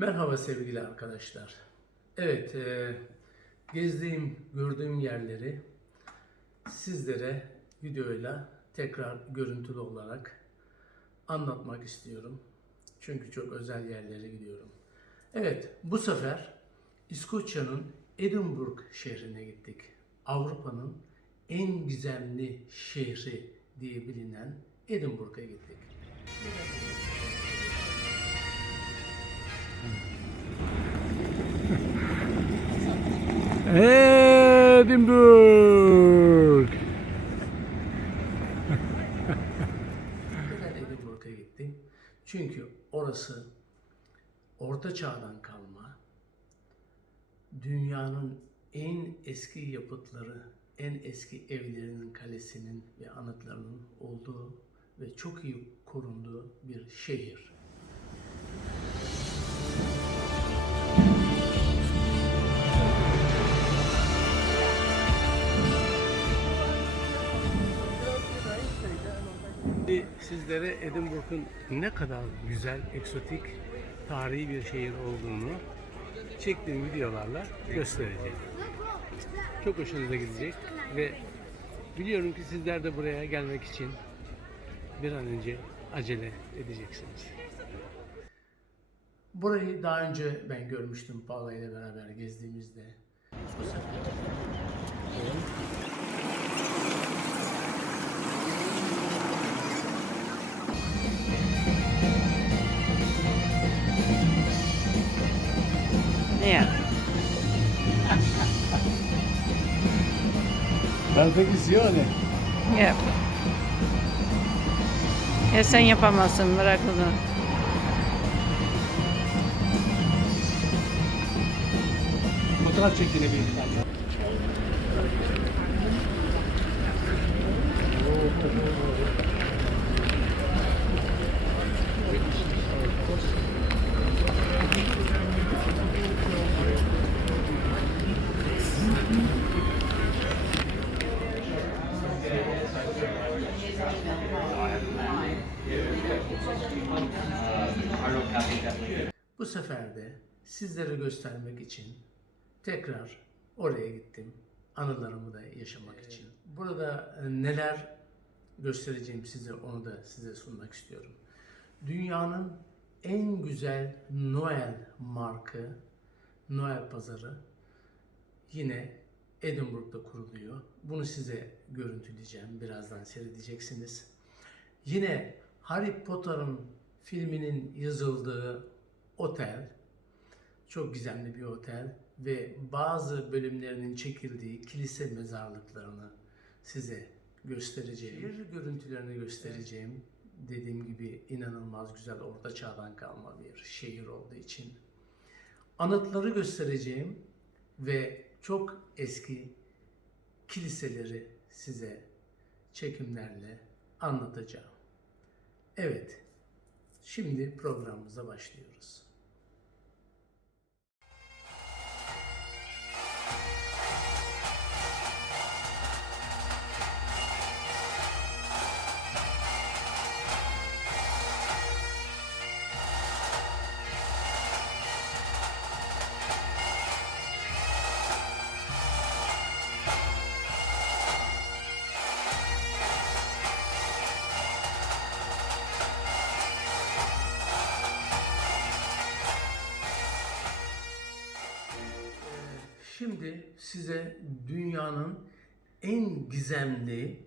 Merhaba sevgili arkadaşlar. Evet, gezdiğim, gördüğüm yerleri sizlere videoyla tekrar görüntülü olarak anlatmak istiyorum. Çünkü çok özel yerlere gidiyorum. Evet, bu sefer İskoçya'nın Edinburgh şehrine gittik. Avrupa'nın en gizemli şehri diye bilinen Edinburgh'a gittik. Edinburgh. Neden Edinburgh'a gittim? Çünkü orası Orta Çağ'dan kalma, dünyanın en eski yapıtları, en eski evlerinin, kalesinin ve anıtlarının olduğu ve çok iyi korunduğu bir şehir. Şimdi sizlere Edinburgh'un ne kadar güzel, eksotik, tarihi bir şehir olduğunu çektiğim videolarla göstereceğim. Çok hoşunuza gidecek ve biliyorum ki sizler de buraya gelmek için bir an önce acele edeceksiniz. Burayı daha önce ben görmüştüm Paula ile beraber gezdiğimizde. Yeah. Perfezione. Yap. Ya sen yapamazsın, bırak onu. Fotoğraf çekilebilir bence. Bu sefer de sizlere göstermek için tekrar oraya gittim. Anılarımı da yaşamak için. Burada neler göstereceğim size, onu da size sunmak istiyorum. Dünyanın en güzel Noel markı, Noel pazarı yine Edinburgh'da kuruluyor. Bunu size görüntüleyeceğim. Birazdan seyredeceksiniz. Yine Harry Potter'ın filminin yazıldığı otel, çok gizemli bir otel ve bazı bölümlerinin çekildiği kilise mezarlıklarını size göstereceğim. Şehir görüntülerini göstereceğim. Dediğim gibi inanılmaz güzel, Orta Çağ'dan kalma bir şehir olduğu için. Anıtları göstereceğim ve çok eski kiliseleri size çekimlerle anlatacağım. Evet, şimdi programımıza başlıyoruz. Şimdi size dünyanın en gizemli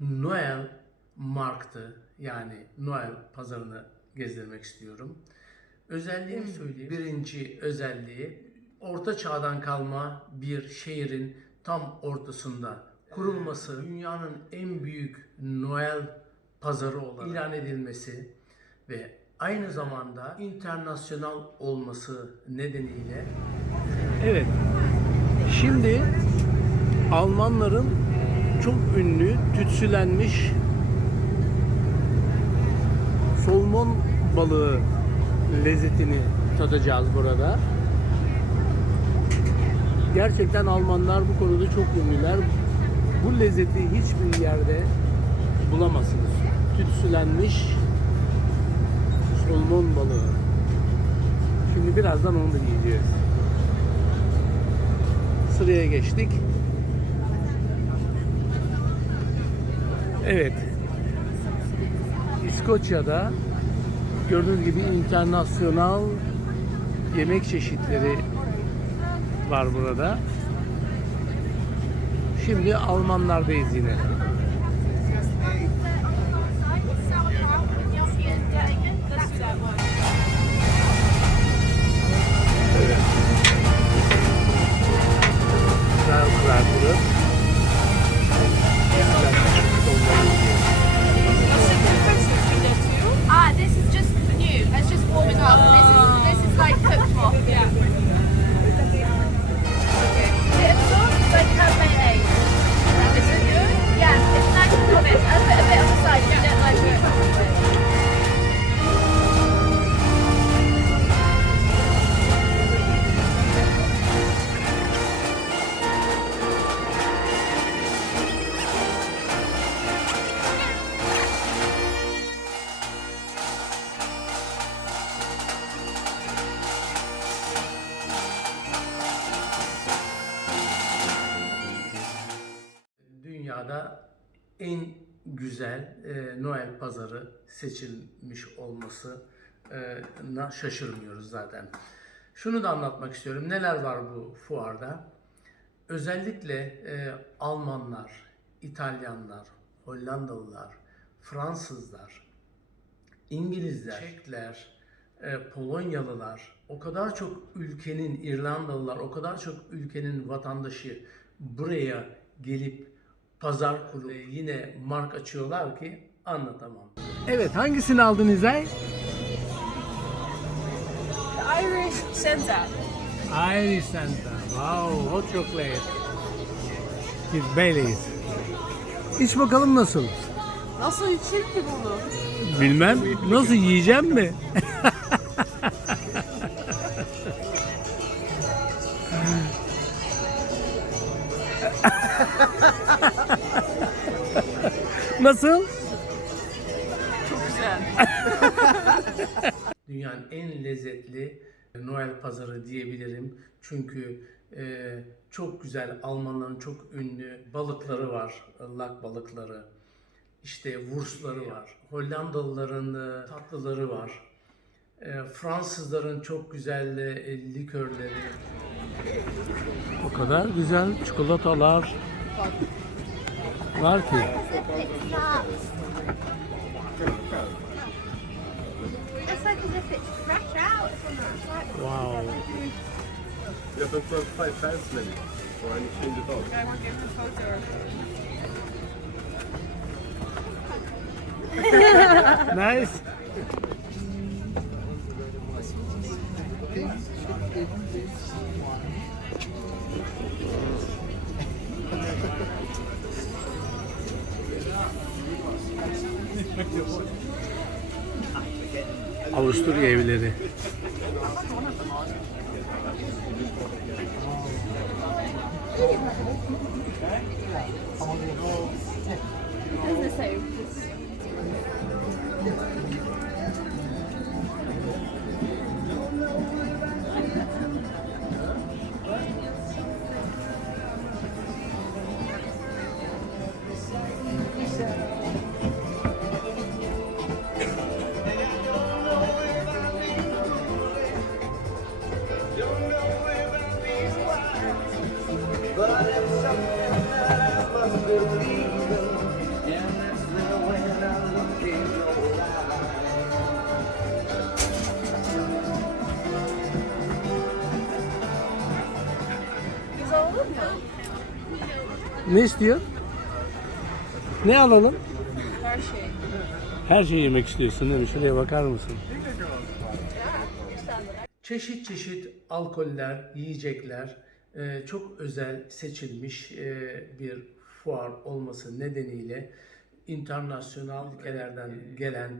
Noel Markt'ı, yani Noel pazarını gezdirmek istiyorum. Özelliğini söyleyeyim. Birinci özelliği, Orta Çağ'dan kalma bir şehrin tam ortasında kurulması, dünyanın en büyük Noel pazarı olarak ilan edilmesi ve aynı zamanda internasyonal olması nedeniyle. Evet. Şimdi Almanların çok ünlü tütsülenmiş salmon balığı lezzetini tadacağız burada. Gerçekten Almanlar bu konuda çok ünlüler. Bu lezzeti hiçbir yerde bulamazsınız. Tütsülenmiş salmon balığı. Şimdi birazdan onu da yiyeceğiz. Sıraya geçtik. Evet. İskoçya'da gördüğünüz gibi internasyonal yemek çeşitleri var burada. Şimdi Almanlardayız yine. Evet. Güzel kızartılır. This is just new. It's just warming up. This is like cooked more. Yeah. Bit of sauce, but have mayonnaise. Is it good? Yeah, it's nice and hot. A bit on the side. You don't like it. Dünyada en güzel Noel pazarı seçilmiş olmasına şaşırmıyoruz zaten. Şunu da anlatmak istiyorum. Neler var bu fuarda? Özellikle Almanlar, İtalyanlar, Hollandalılar, Fransızlar, İngilizler, Çekler, Polonyalılar, o kadar çok ülkenin, İrlandalılar, o kadar çok ülkenin vatandaşı buraya gelip pazar kurup yine mark açıyorlar ki anlatamam. Evet, hangisini aldın İzay? Irish Santa. Irish Santa. Wow, hot chocolate. With Baileys. İç bakalım nasıl? Nasıl içeyim ki bunu? Bilmem. Nasıl yiyeceğim mi? Nasıl? Çok güzel. Dünyanın en lezzetli Noel pazarı diyebilirim. Çünkü çok güzel, Almanların çok ünlü balıkları var, lak balıkları. İşte wurstları var. Hollandalıların tatlıları var. Fransızların çok güzel likörleri. O kadar güzel çikolatalar var ki. It's like as if it's fresh out. Wow. Ja, men för 5 fans maybe. Or any change at all. I want to give him a photo. Nice. Avusturya evleri. It's the same. Ne istiyor? Ne alalım? Her şey. Her şeyi yemek istiyorsun değil mi? Şuraya bakar mısın? Çeşit çeşit alkoller, yiyecekler, çok özel seçilmiş bir fuar olması nedeniyle internasyonal ülkelerden gelen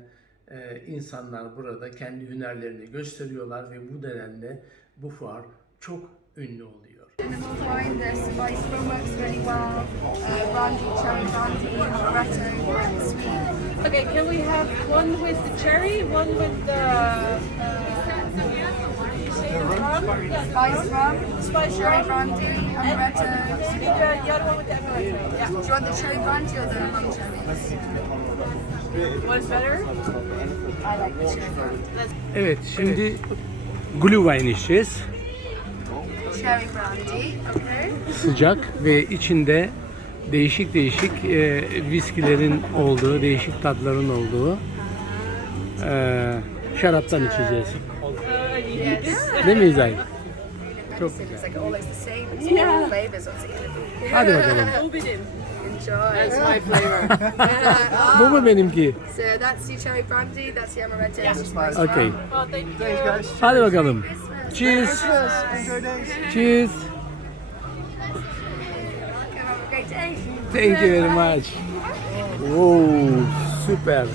insanlar burada kendi hünerlerini gösteriyorlar ve bu nedenle bu fuar çok ünlü oluyor. Wine, the spice works really well. Brandy, cherry brandy, amaretto, and sweet. Okay, can we have one with the cherry, one with the Spice rum, cherry brandy, amaretto. Do you want the cherry brandy or the rum cherries? What's better? I like the cherry brandy. Evet, şimdi Glühwein içeceğiz. Cherry brandy, okay. Sıcak ve içinde değişik viskilerin olduğu, değişik tatların olduğu şaraptan içeceğiz. Yes. Değil mi İzay? Çok It's güzel. like all it's the same. It's all flavors. What's it gonna be? Hadi bakalım. Enjoy. That's my Bu mu benimki? So that's your cherry brandy. That's your amaretto. That's your spice Okay. rum. Hadi bakalım. Cheers. Cheers. Have a great day. Thank you very much. Wow, süper.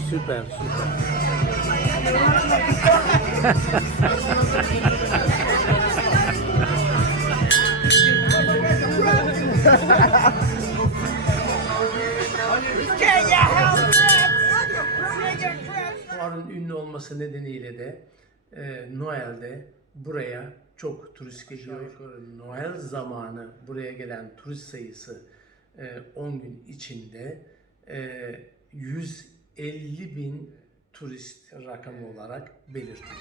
Fuarın ünlü olması nedeniyle de Noel'de buraya çok turist geliyor. Noel zamanı buraya gelen turist sayısı 10 gün içinde 150.000 turist rakamı olarak belirtiliyor.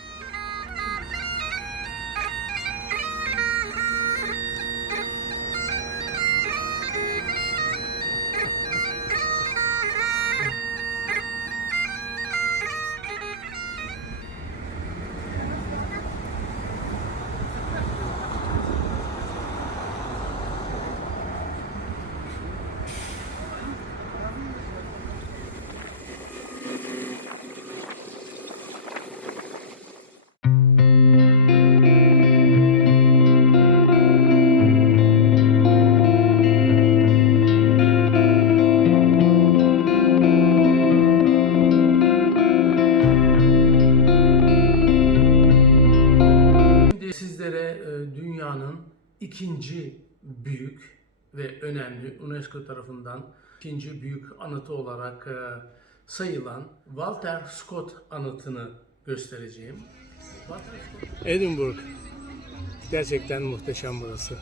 Dünyanın ikinci büyük ve önemli UNESCO tarafından ikinci büyük anıtı olarak sayılan Walter Scott anıtını göstereceğim. Edinburgh. Gerçekten muhteşem burası.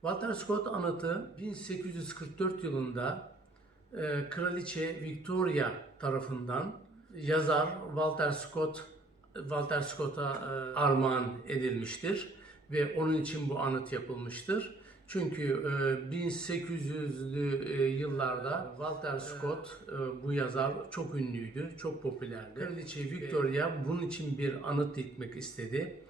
Walter Scott anıtı 1844 yılında Kraliçe Victoria tarafından yazar Walter Scott'a armağan edilmiştir ve onun için bu anıt yapılmıştır. Çünkü 1800'lü yıllarda Walter Scott bu yazar çok ünlüydü, çok popülerdi. Kraliçe Victoria bunun için bir anıt dikmek istedi.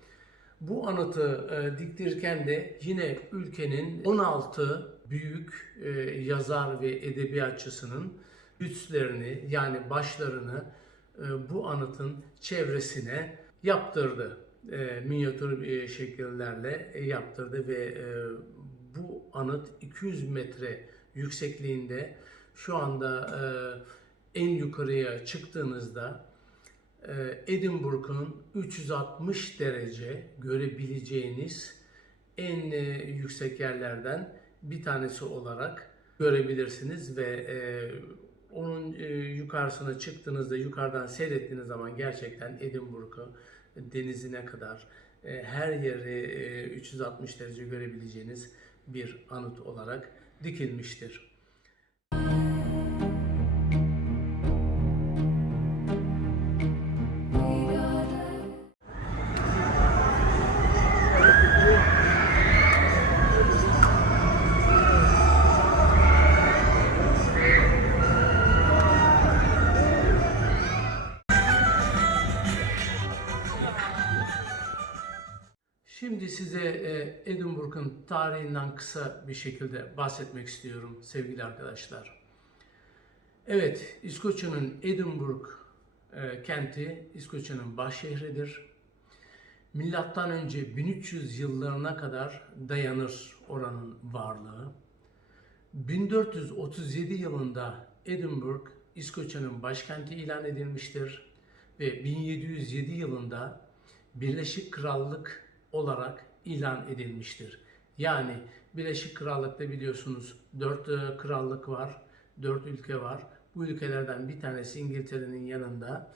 Bu anıtı diktirirken de yine ülkenin 16 büyük yazar ve edebiyatçısının büstlerini yani başlarını bu anıtın çevresine yaptırdı. Minyatür şekillerle yaptırdı ve bu anıt 200 metre yüksekliğinde. Şu anda en yukarıya çıktığınızda Edinburgh'un 360 derece görebileceğiniz en yüksek yerlerden bir tanesi olarak görebilirsiniz ve onun yukarısına çıktığınızda, yukarıdan seyrettiğiniz zaman gerçekten Edinburgh'u denizine kadar her yeri 360 derece görebileceğiniz bir anıt olarak dikilmiştir. Şimdi size Edinburgh'un tarihinden kısa bir şekilde bahsetmek istiyorum sevgili arkadaşlar. Evet, İskoçya'nın Edinburgh kenti İskoçya'nın baş şehridir. Milattan önce 1300 yıllarına kadar dayanır oranın varlığı. 1437 yılında Edinburgh İskoçya'nın başkenti ilan edilmiştir ve 1707 yılında Birleşik Krallık olarak ilan edilmiştir. Yani Birleşik Krallık'ta biliyorsunuz 4 krallık var, 4 ülke var. Bu ülkelerden bir tanesi İngiltere'nin yanında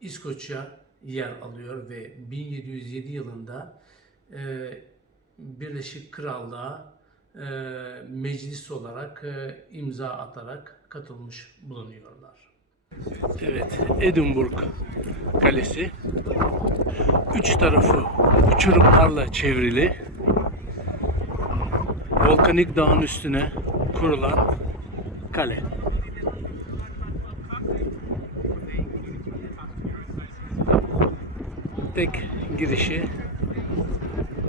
İskoçya yer alıyor ve 1707 yılında Birleşik Krallığa meclis olarak imza atarak katılmış bulunuyorlar. Evet, Edinburgh Kalesi. Üç tarafı uçurumlarla çevrili, volkanik dağın üstüne kurulan kale. Tek girişi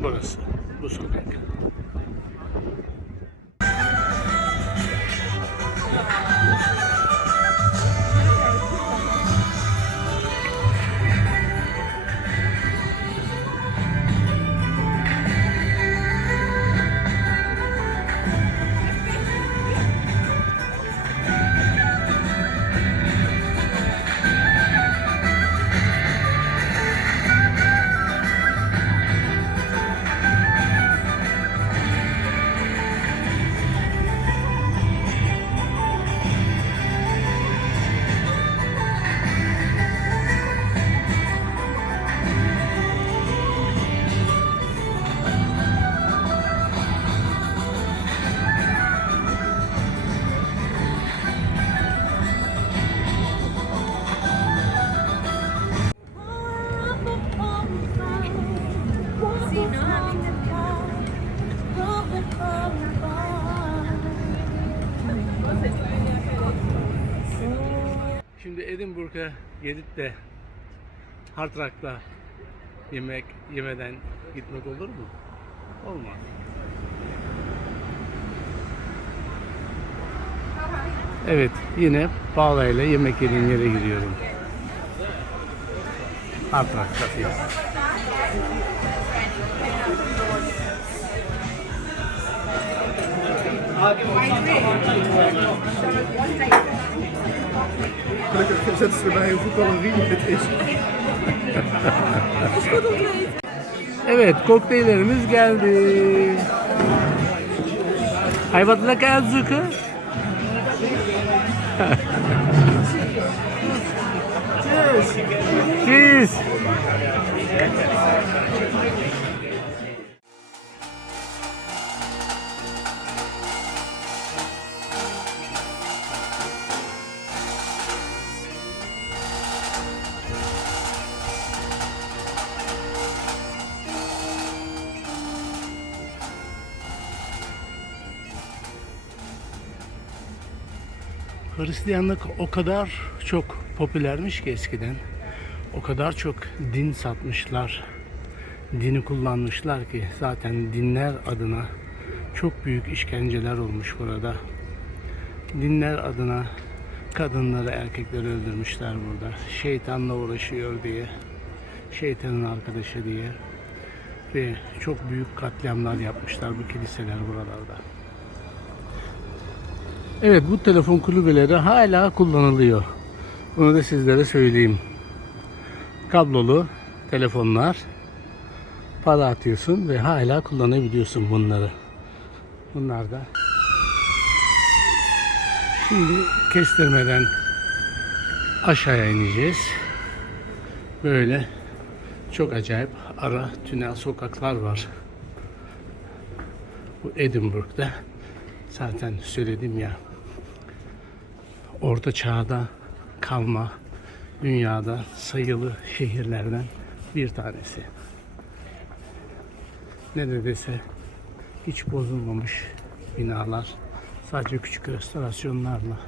burası, bu sokak. Şimdi Edinburgh'a gelip de Hard Rock'ta yemek yemeden gitmek olur mu? Olmaz. Evet, yine Paula ile yemek yediğim yere gidiyorum. Hard Rock Cafe. Gelukkig zetten ze erbij hoeveel calorieën het is. Evet, kokteyllerimiz geldi. Hayvatla kalzuku. Cheers. Hristiyanlık o kadar çok popülermiş ki eskiden. O kadar çok din satmışlar. Dini kullanmışlar ki zaten dinler adına çok büyük işkenceler olmuş burada. Dinler adına kadınları, erkekleri öldürmüşler burada. Şeytanla uğraşıyor diye. Şeytanın arkadaşı diye. Ve çok büyük katliamlar yapmışlar bu kiliseler buralarda. Evet, bu telefon kulübeleri hala kullanılıyor. Bunu da sizlere söyleyeyim. Kablolu telefonlar, para atıyorsun ve hala kullanabiliyorsun bunları. Bunlar da. Şimdi kestirmeden aşağıya ineceğiz. Böyle çok acayip ara tünel sokaklar var. Bu Edinburgh'da. Zaten söyledim ya, Orta Çağ'da kalma dünyada sayılı şehirlerden bir tanesi. Ne de dese hiç bozulmamış binalar, sadece küçük restorasyonlarla.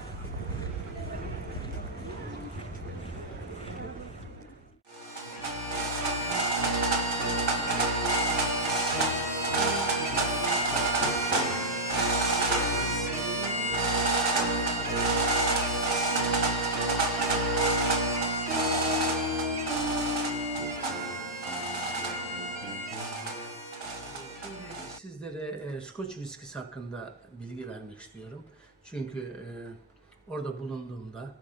Sizlere Scotch viskisi hakkında bilgi vermek istiyorum. Çünkü orada bulunduğumda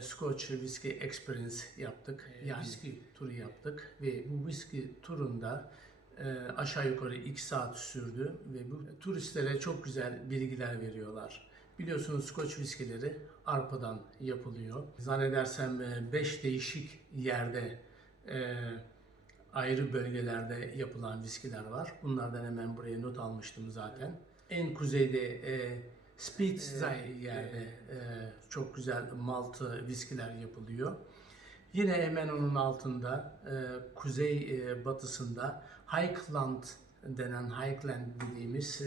Scotch Whisky Experience yaptık. Yani whisky turu yaptık ve bu whisky turunda aşağı yukarı 2 saat sürdü ve bu turistlere çok güzel bilgiler veriyorlar. Biliyorsunuz Scotch viskileri arpadan yapılıyor. Zannedersem 5 değişik yerde ayrı bölgelerde yapılan viskiler var. Bunlardan hemen buraya not almıştım zaten. En kuzeyde Spitze yerde çok güzel malt viskiler yapılıyor. Yine hemen onun altında kuzey batısında Highland denen Highland dediğimiz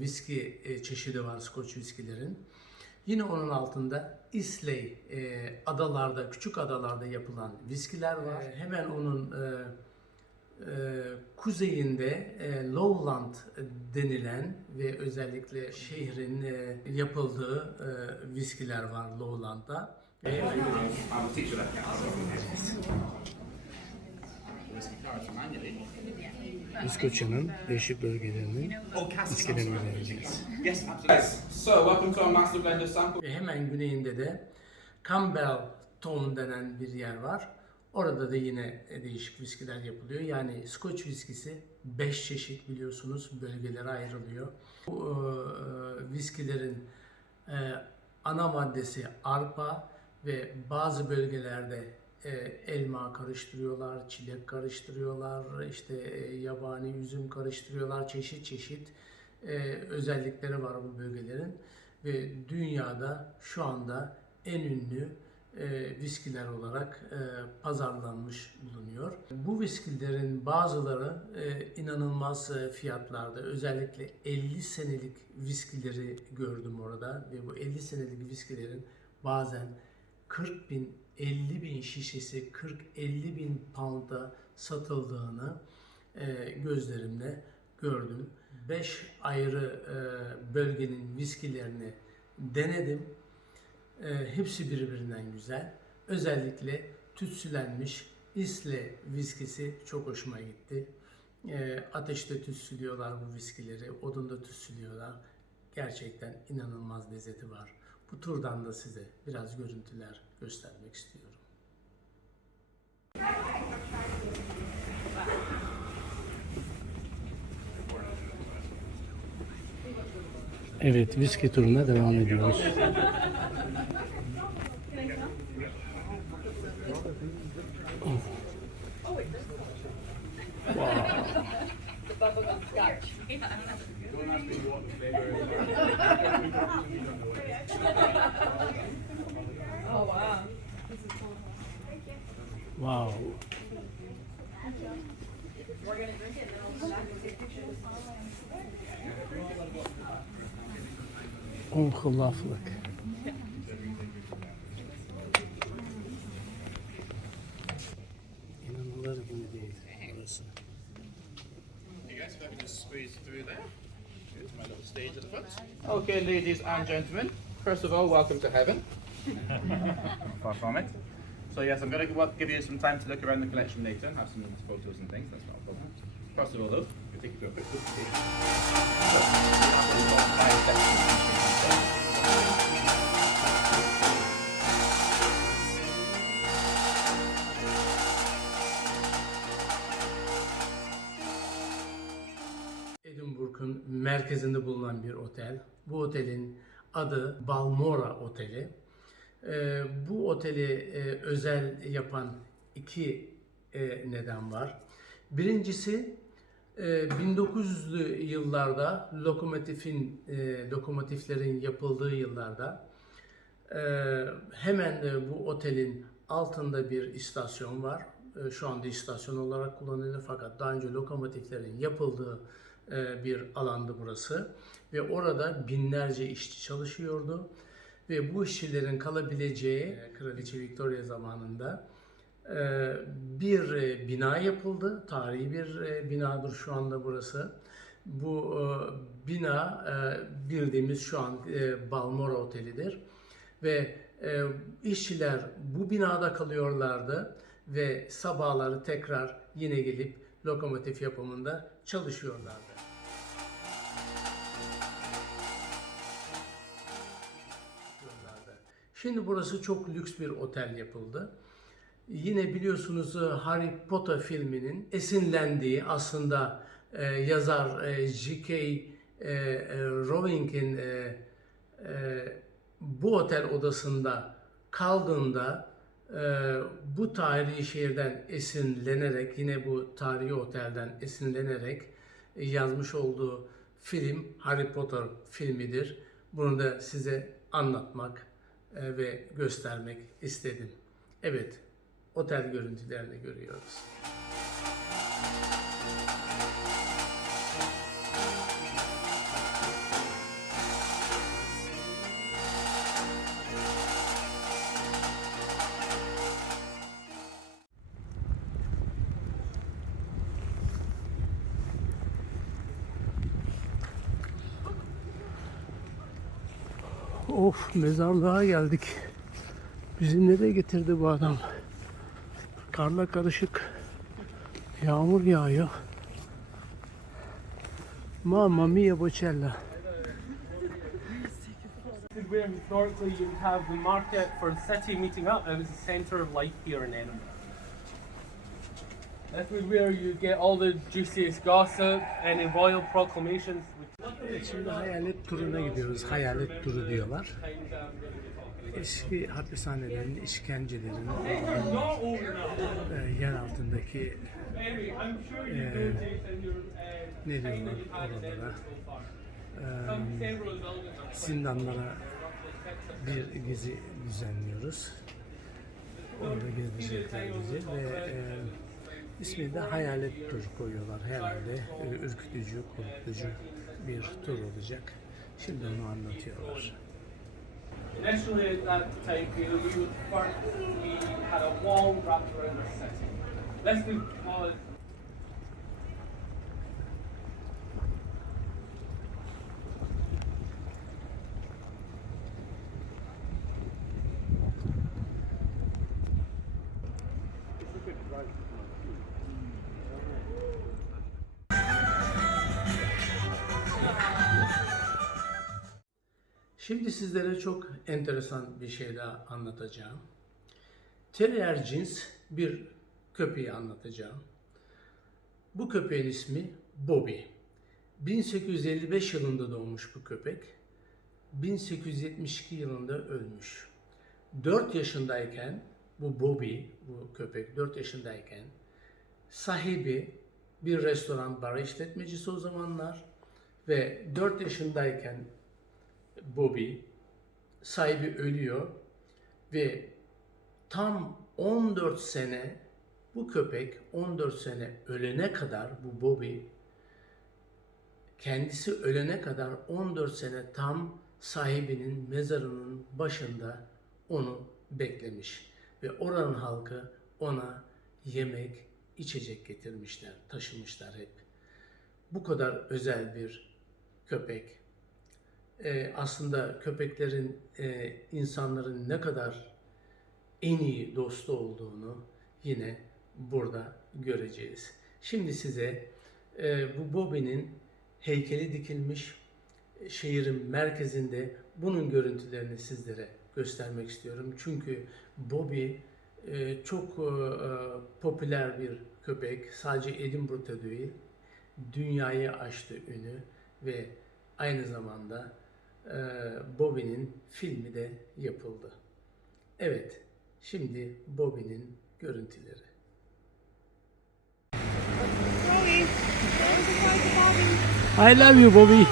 viski çeşidi var Scotch viskilerin. Yine onun altında Islay adalarda, küçük adalarda yapılan viskiler var. Hemen onun kuzeyinde Lowland denilen ve özellikle şehrin yapıldığı viskiler var Lowland'da. İskoçya'nın değişik bölgelerinin viskilerini vereceğiz. Yes, absolutely. So, welcome to our Master Blender sample. Ve hemen güneyinde de Campbelltown denen bir yer var. Orada da yine değişik viskiler yapılıyor. Yani Scotch viskisi 5 çeşit biliyorsunuz bölgelere ayrılıyor. Bu viskilerin ana maddesi arpa ve bazı bölgelerde elma karıştırıyorlar, çilek karıştırıyorlar, işte yabani üzüm karıştırıyorlar, çeşit çeşit özellikleri var bu bölgelerin ve dünyada şu anda en ünlü viskiler olarak pazarlanmış bulunuyor. Bu viskilerin bazıları inanılmaz fiyatlarda. Özellikle 50 senelik viskileri gördüm orada ve bu 50 senelik viskilerin bazen 40 bin, 50 bin şişesi 40-50 bin pound'a satıldığını gözlerimle gördüm. 5 ayrı bölgenin viskilerini denedim. Hepsi birbirinden güzel. Özellikle tütsülenmiş Islay viskisi çok hoşuma gitti. Ateşte tütsülüyorlar bu viskileri, odunda tütsülüyorlar. Gerçekten inanılmaz lezzeti var. Bu turdan da size biraz görüntüler göstermek istiyorum. Evet, viski turuna devam ediyoruz. Wow. Ongelooflijk. İnanılır gibi değil burası. You guys, if I can just squeeze through there. Go to my little stage at the front. Okay, ladies and gentlemen, first of all, welcome to heaven. Far from it. So yes, I'm going to give you some time to look around the collection later and have some photos and things. That's not a problem. First of all, though, we'll take you to a quick look. Edinburgh'un merkezinde bulunan bir otel. Bu otelin adı Balmoral Oteli. Bu oteli özel yapan iki neden var. Birincisi 1900'lü yıllarda lokomotiflerin yapıldığı yıllarda hemen bu otelin altında bir istasyon var. Şu anda istasyon olarak kullanılıyor fakat daha önce lokomotiflerin yapıldığı bir alandı burası ve orada binlerce işçi çalışıyordu ve bu işçilerin kalabileceği Kraliçe Victoria zamanında bir bina yapıldı. Tarihi bir binadır şu anda burası. Bu bina bildiğimiz şu an Balmoral Oteli'dir ve işçiler bu binada kalıyorlardı ve sabahları tekrar yine gelip lokomotif yapımında çalışıyorlardı. Şimdi burası çok lüks bir otel yapıldı. Yine biliyorsunuz Harry Potter filminin esinlendiği aslında yazar J.K. Rowling'in bu otel odasında kaldığında bu tarihi şehirden esinlenerek, yine bu tarihi otelden esinlenerek yazmış olduğu film Harry Potter filmidir. Bunu da size anlatmak ve göstermek istedim. Evet, otel görüntülerini görüyoruz. Of, mezarlığa geldik. Bizi nereye getirdi bu adam? Karla karışık yağmur yağıyor. Mamma mia Bocella. Where historically you'd have the market for the city meeting up, it was the centre of life here in Edinburgh. This was where you get all the juiciest gossip, any royal proclamations. Şimdi hayalet turuna gidiyoruz. Hayalet turu diyorlar. Eski hapishanelerin, işkencelerin, yer altındaki ne diyorlar oralara, zindanlara bir gezi düzenliyoruz. Orada gezdirecekler bizi ve ismini de hayalet tur koyuyorlar. Herhalde ürkütücü, korkutucu bir tur olacak. Şimdi onu anlatıyorlar. Initially at that time, we had a wall wrapped around our city. This was Şimdi sizlere çok enteresan bir şey daha anlatacağım. Terrier cins bir köpeği anlatacağım. Bu köpeğin ismi Bobby. 1855 yılında doğmuş bu köpek. 1872 yılında ölmüş. 4 yaşındayken bu Bobby, bu köpek 4 yaşındayken sahibi bir restoran bar işletmecisi o zamanlar ve 4 yaşındayken Bobby, sahibi ölüyor ve tam 14 sene bu köpek 14 sene ölene kadar bu Bobby kendisi ölene kadar 14 sene tam sahibinin mezarının başında onu beklemiş ve oranın halkı ona yemek, içecek getirmişler, taşımışlar hep. Bu kadar özel bir köpek. Aslında köpeklerin insanların ne kadar en iyi dostu olduğunu yine burada göreceğiz. Şimdi size bu Bobby'nin heykeli dikilmiş şehrin merkezinde bunun görüntülerini sizlere göstermek istiyorum. Çünkü Bobby çok popüler bir köpek. Sadece Edinburgh'ta değil, dünyayı aştı ünü ve aynı zamanda Bobby'nin filmi de yapıldı. Evet, şimdi Bobby'nin görüntüleri. I love you, Bobby.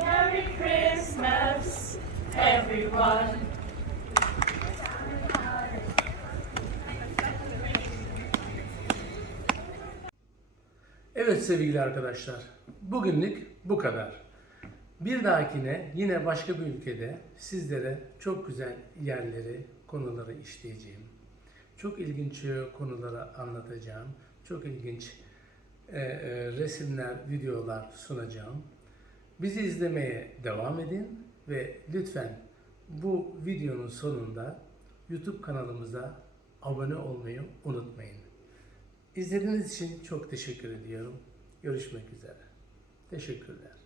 Merry Christmas, everyone. Evet sevgili arkadaşlar, bugünlük bu kadar. Bir dahakine yine başka bir ülkede sizlere çok güzel yerleri, konuları işleyeceğim. Çok ilginç konuları anlatacağım. Çok ilginç resimler, videolar sunacağım. Bizi izlemeye devam edin ve lütfen Bu videonun sonunda YouTube kanalımıza abone olmayı unutmayın. İzlediğiniz için çok teşekkür ediyorum. Görüşmek üzere. Teşekkürler.